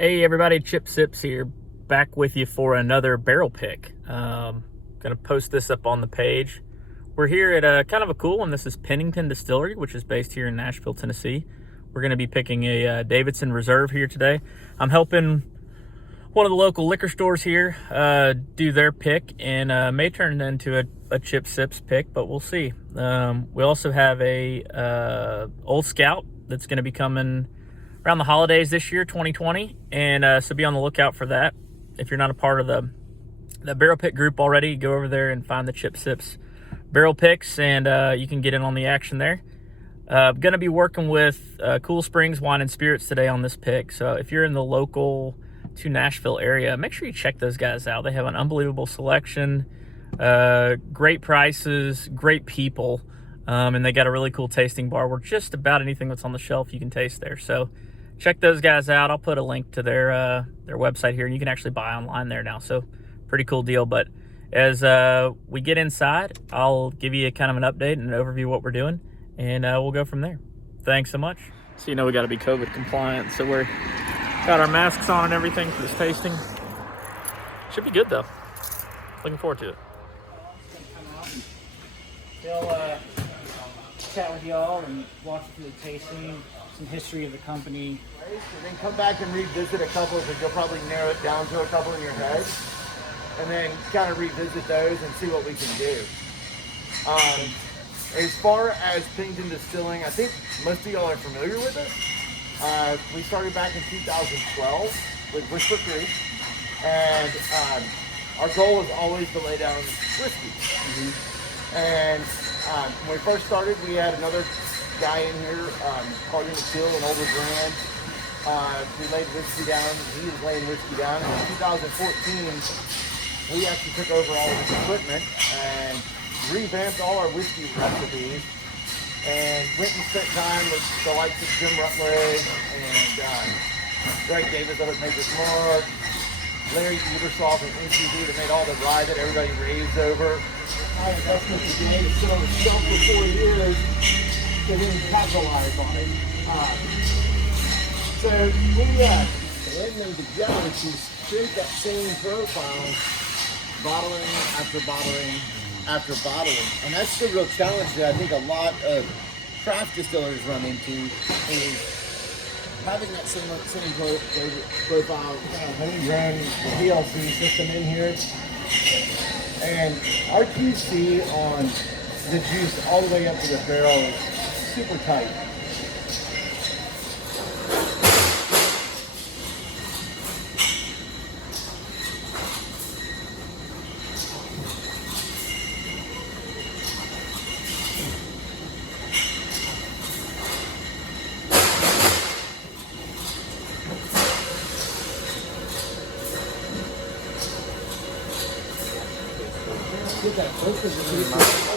Hey everybody, Chip Sips here, back with you for another barrel pick. Gonna post this up on the page. We're here at kind of a cool one. This is Pennington Distillery, which is based here in Nashville, Tennessee. We're gonna be picking a Davidson Reserve here today. I'm helping one of the local liquor stores here do their pick, and may turn it into a Chip Sips pick, but we'll see. We also have a Old Scout that's gonna be coming around the holidays this year, 2020, and so be on the lookout for that. If you're not a part of the barrel pick group already, go over there and find the Chip Sips barrel picks, and you can get in on the action there. Going to be working with Cool Springs Wine and Spirits today on this pick, so if you're in the local to Nashville area, make sure you check those guys out. They have an unbelievable selection, great prices, great people, and they got a really cool tasting bar where just about anything that's on the shelf you can taste there. So check those guys out. I'll put a link to their website here, and you can actually buy online there now. So pretty cool deal. But as we get inside, I'll give you kind of an update and an overview of what we're doing, and we'll go from there. Thanks so much. So we got to be COVID compliant, so we're got our masks on and everything for this tasting. Should be good though. Looking forward to it. They'll chat with y'all and walk you through the tasting, some history of the company. And then come back and revisit a couple, because you'll probably narrow it down to a couple in your head. And then kind of revisit those and see what we can do. As far as Pennington Distilling, I think most of y'all are familiar with it. We started back in 2012 with Whisper Creek. And our goal is always to lay down whiskey. And when we first started, we had another guy in here, Carly McKill, an older brand. We laid whiskey down. He was laying whiskey down. And in 2014, we actually took over all of his equipment and revamped all our whiskey recipes, and went and spent time with the likes of Jim Rutledge and Greg Davis that was Maker's Mark, Larry Ebersoff from NCD that made all the rye that everybody raves over. Our investment today is sit on the shelf for 4 years to then capitalize on it. So we blend them together to create that same profile, bottling after bottling after bottling. And that's the real challenge that I think a lot of craft distillers run into, is having that same profile, kind of homegrown PLC system in here. And our QC on the juice all the way up to the barrel is super tight. Get that focus in your mouth.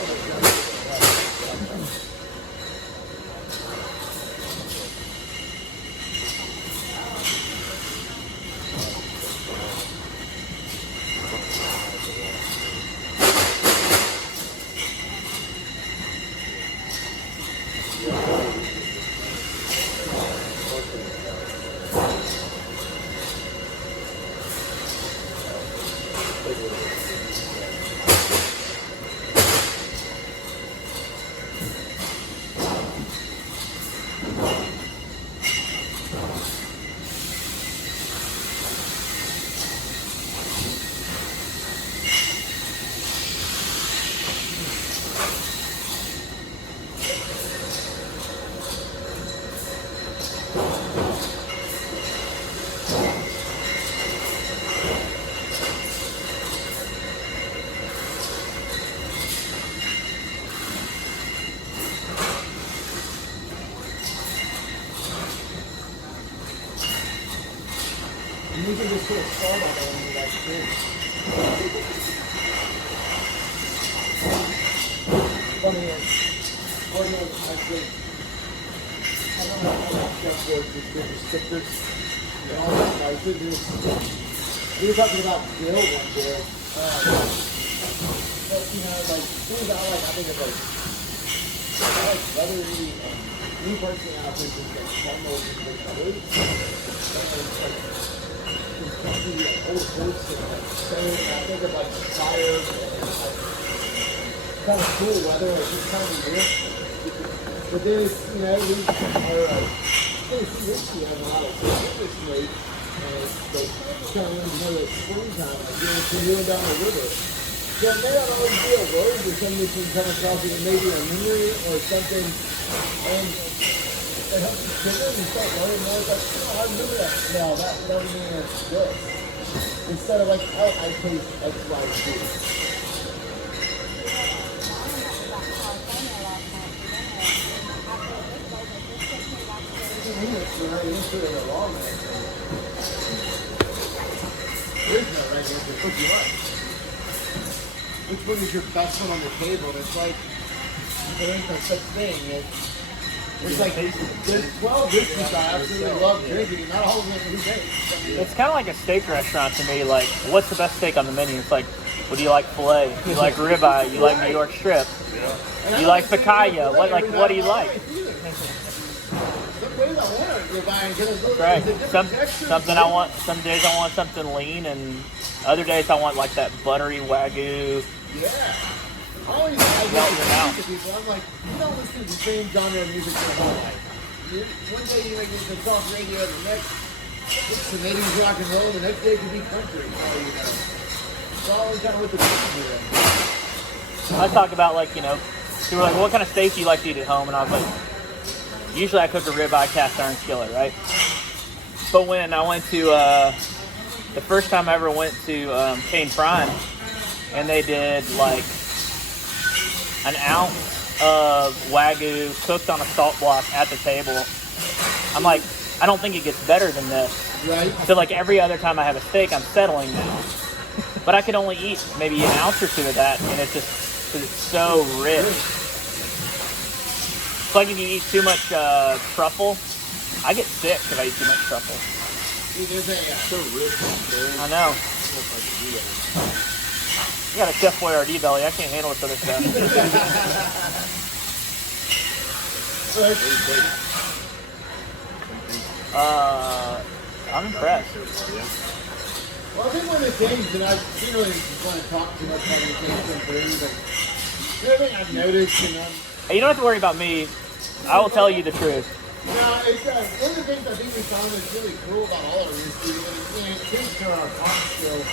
And you can just put a start on it when you like this. Funny is, actually, I don't know how that stuff works with different stickers and all that. Like, we were talking about Bill one day. But, like, things I think of, like, leathery and me personally, I think it's like caramel with the see like old posts and like stone, and I think of like fire and like kind of cool weather like this time of year. But then, you know, we are Tennessee whiskey has a lot of citrus notes, and they kind of know that springtime, like canoeing down the river. So it may not always be a word or something that you can come across it, maybe a memory or something, and it helps you trigger and start learning more. It's like, oh, I remember that smell, that doesn't mean it's this. Instead of like, oh, I taste X, Y, Z. Which one is your best one on the table? And it's like, there ain't no such thing. It's like, there's 12 whiskeys I absolutely love drinking. Not all of them who taste. It's kind of like a steak restaurant to me. Like, what's the best steak on the menu? It's like, what do you like filet? You like ribeye? You like New York strip? You like focaccia? What do you like? Right. Something I want. Some days I want something lean, and other days I want like that buttery wagyu. Yeah. I always to people, I'm like, you don't listen to the same genre of music for the whole life. One day you make it to talk radio, the next it's some 80s rock and roll, the next day it could be country. It's always kind of what the people do. I talk about like, they were like, what kind of steak do you like to eat at home? And I was like, usually I cook a ribeye cast iron skillet, right? But when I went to, the first time I ever went to Kane Prime, and they did like an ounce of Wagyu cooked on a salt block at the table, I'm like, I don't think it gets better than this. Right. So like every other time I have a steak, I'm settling now. But I could only eat maybe an ounce or two of that, and it's just, cause it's so rich. It's like if you eat too much truffle, I get sick if I eat too much truffle. So rich. I know. I got a Chef Boyardee belly. I can't handle this other stuff. I'm impressed. Well, I think one of the things, and I didn't really want to talk too much about anything through, but the other thing I've noticed, Hey, you don't have to worry about me. I will tell you the truth. No, it's one of the things I think we found that's really cool about all our whiskey, and it speaks to our talk skills.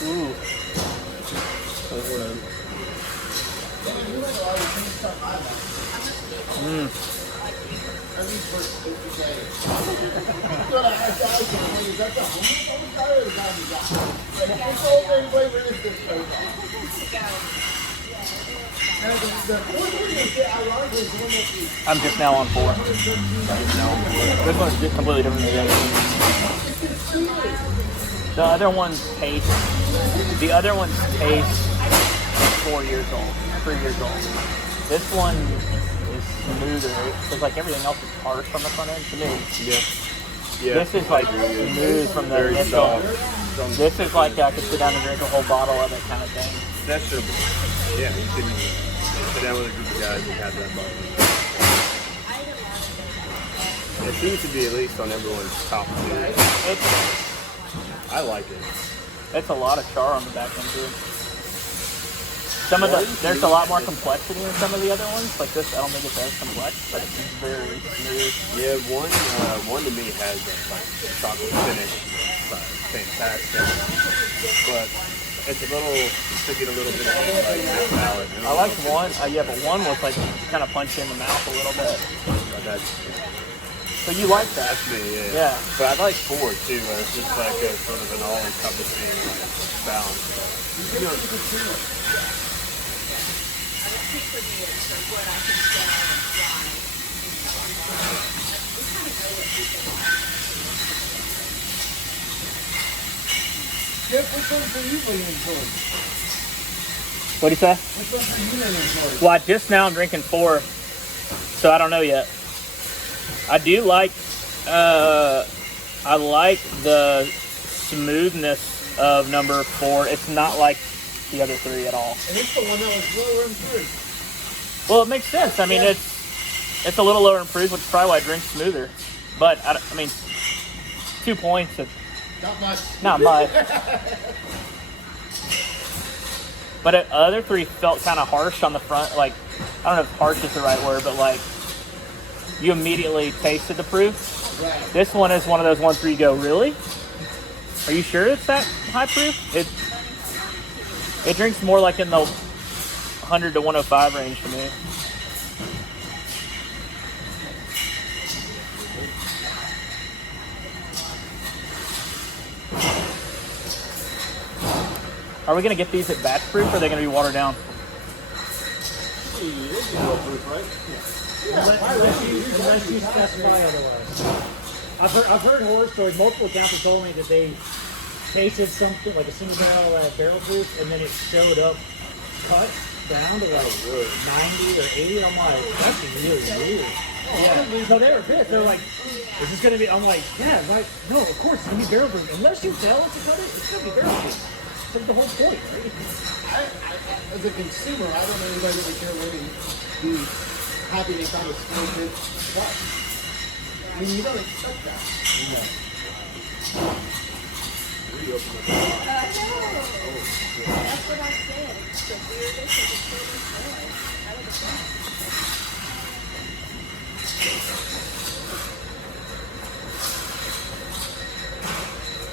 Ooh. I'm just now on 4. This one's just completely different than the other one. The other one's taste 4 years old, 3 years old. This one is smoother. It's like everything else is harsh from the front end to me. Yeah. This is like smooth from the initial. This is like I could sit down and drink a whole bottle of it kind of thing. That's true. Yeah, you can sit down with a group of guys and have that bottle. It seems to be at least on everyone's top 2. I like it. It's a lot of char on the back end too. There's a lot more complexity in some of the other ones. Like this, I don't think it's as complex, but it's very smooth. Yeah, one to me has a chocolate finish, fantastic. But it's a little sticking a little bit like this palate. I like one. But one was like kind of punch you in the mouth a little bit. So you like that? That's me, yeah. But I like 4 too. Where it's just like a sort of an all-encompassing balance. Jeff, which ones are you leaning towards? What do you say? Which ones are you leaning towards? Well, just now I'm drinking 4, so I don't know yet. I do like I like the smoothness of number 4. It's not like the other 3 at all. And it's the one that was lower in proof. Well, it makes sense. I mean, it's a little lower in proof, which is probably why it drinks smoother. But I mean, 2 points. Not much. Not much. But the other 3 felt kind of harsh on the front. Like, I don't know if harsh is the right word, but like, you immediately tasted the proof. Right. This one is one of those ones where you go, really? Are you sure it's that high proof? It drinks more like in the 100 to 105 range to me. Are we going to get these at batch proof, or are they going to be watered down? Unless you specify otherwise. I've heard horror stories. Multiple accounts have told me that they tasted something like a single barrel proof, and then it showed up cut down to like 90 or 80. I'm like, that's really weird. Yeah. So they were pissed. They're like, is this gonna be? I'm like, yeah, right. No, of course it's gonna be barrel proof. Unless you tell us to cut it, it's gonna be barrel proof. That's the whole point, right? As a consumer, I don't know anybody that would care really be happy they found a smoke. What? I mean, you don't expect that. That's what I said. It's the weirdest of the weirdest noise. I would have thought.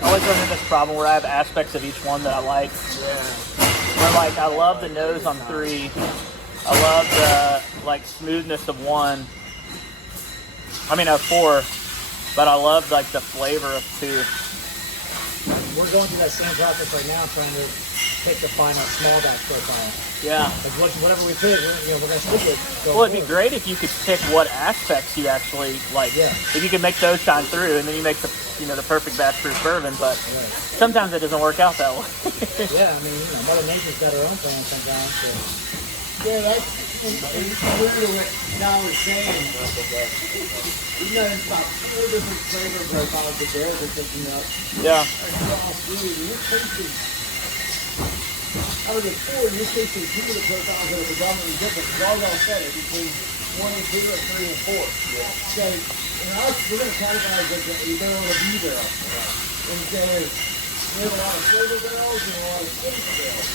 I always run into this problem where I have aspects of each one that I like. Where like I love the nose on 3. I love the like smoothness of 1. I mean of 4. But I love like the flavor of 2. We're going through that same process right now, trying to pick the final small batch profile. Yeah. Like whatever we pick, we're gonna stick with. Well, it'd be great if you could pick what aspects you actually like. Yeah. If you could make those shine through, and then you make the the perfect batch proof bourbon. But sometimes it doesn't work out that way. Yeah, I mean, Mother Nature's got her own plan sometimes. So. Yeah, that's weird what John was saying. You know, it's about 4 different flavor profiles that barrels are picking up. Yeah. Out of the 4, you're tasting 2 of the profiles that are predominantly different. Y'all all said it between 1 and 2 or 3 and 4. So, in us, we're going to categorize it as a barrel and a B barrel. And so, we have a lot of flavor barrels and a lot of flavor barrels.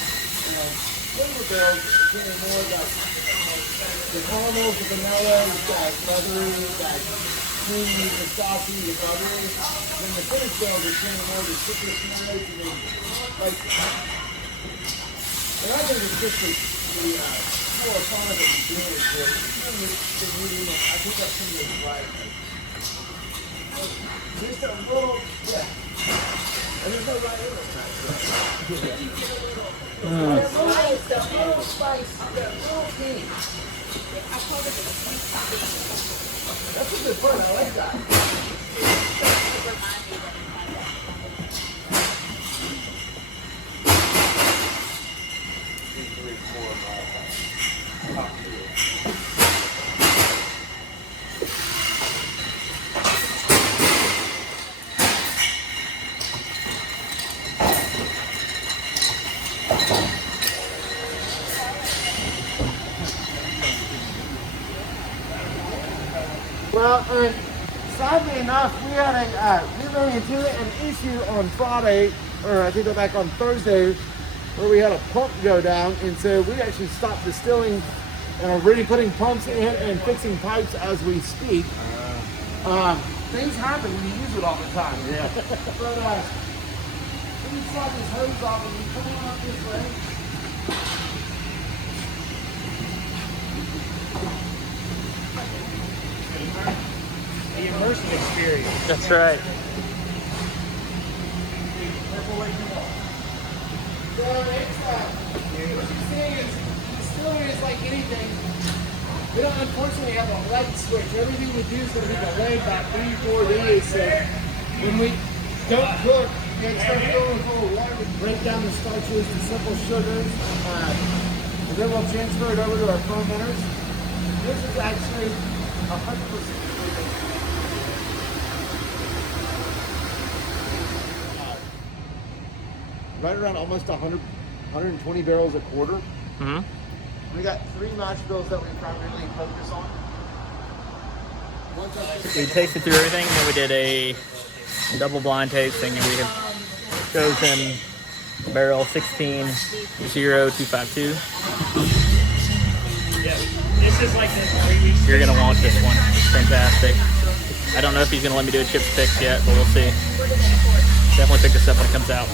Flavor barrels carry more of the caramels, the vanillas, that leathery, that creamy, the saucy, the buttery. Then the finish barrels are carrying more of the citrus notes and like. And I think it's just the more fun of it and doing it for the medium. I think that's some of the right. Just a little, yeah. And there's no right in this match. A little spice, a little tea. I called it a sweet coffee. That's a good fun. I like that. It reminded me that it had that. Well, and sadly enough, we had we ran into an issue on Friday, or I think go back on Thursday, where we had a pump go down, and so we actually stopped distilling and are really putting pumps in and fixing pipes as we speak. Things happen when you use it all the time. Yeah. But we slide this hose off and we come on up this way. The immersive experience. That's right. So it's what you're seeing is Distillery is like anything. We don't unfortunately have a light switch. Everything we do is going to be delayed by 3-4 days. So when we don't cook, we have to start filling full of water. We break down the starches to simple sugars. And then we'll transfer it over to our fermenters. This is actually 100% right around almost 100, 120 barrels a quarter. Mm-hmm. We got 3 mash bills that we primarily focus on. We tasted through everything, and then we did a double blind tasting, and we have chosen barrel 16-0252. Yeah. This is like the 3 weeks. You're gonna want this one. It's fantastic. I don't know if he's gonna let me do a chips pick yet, but we'll see. Definitely pick this up when it comes out.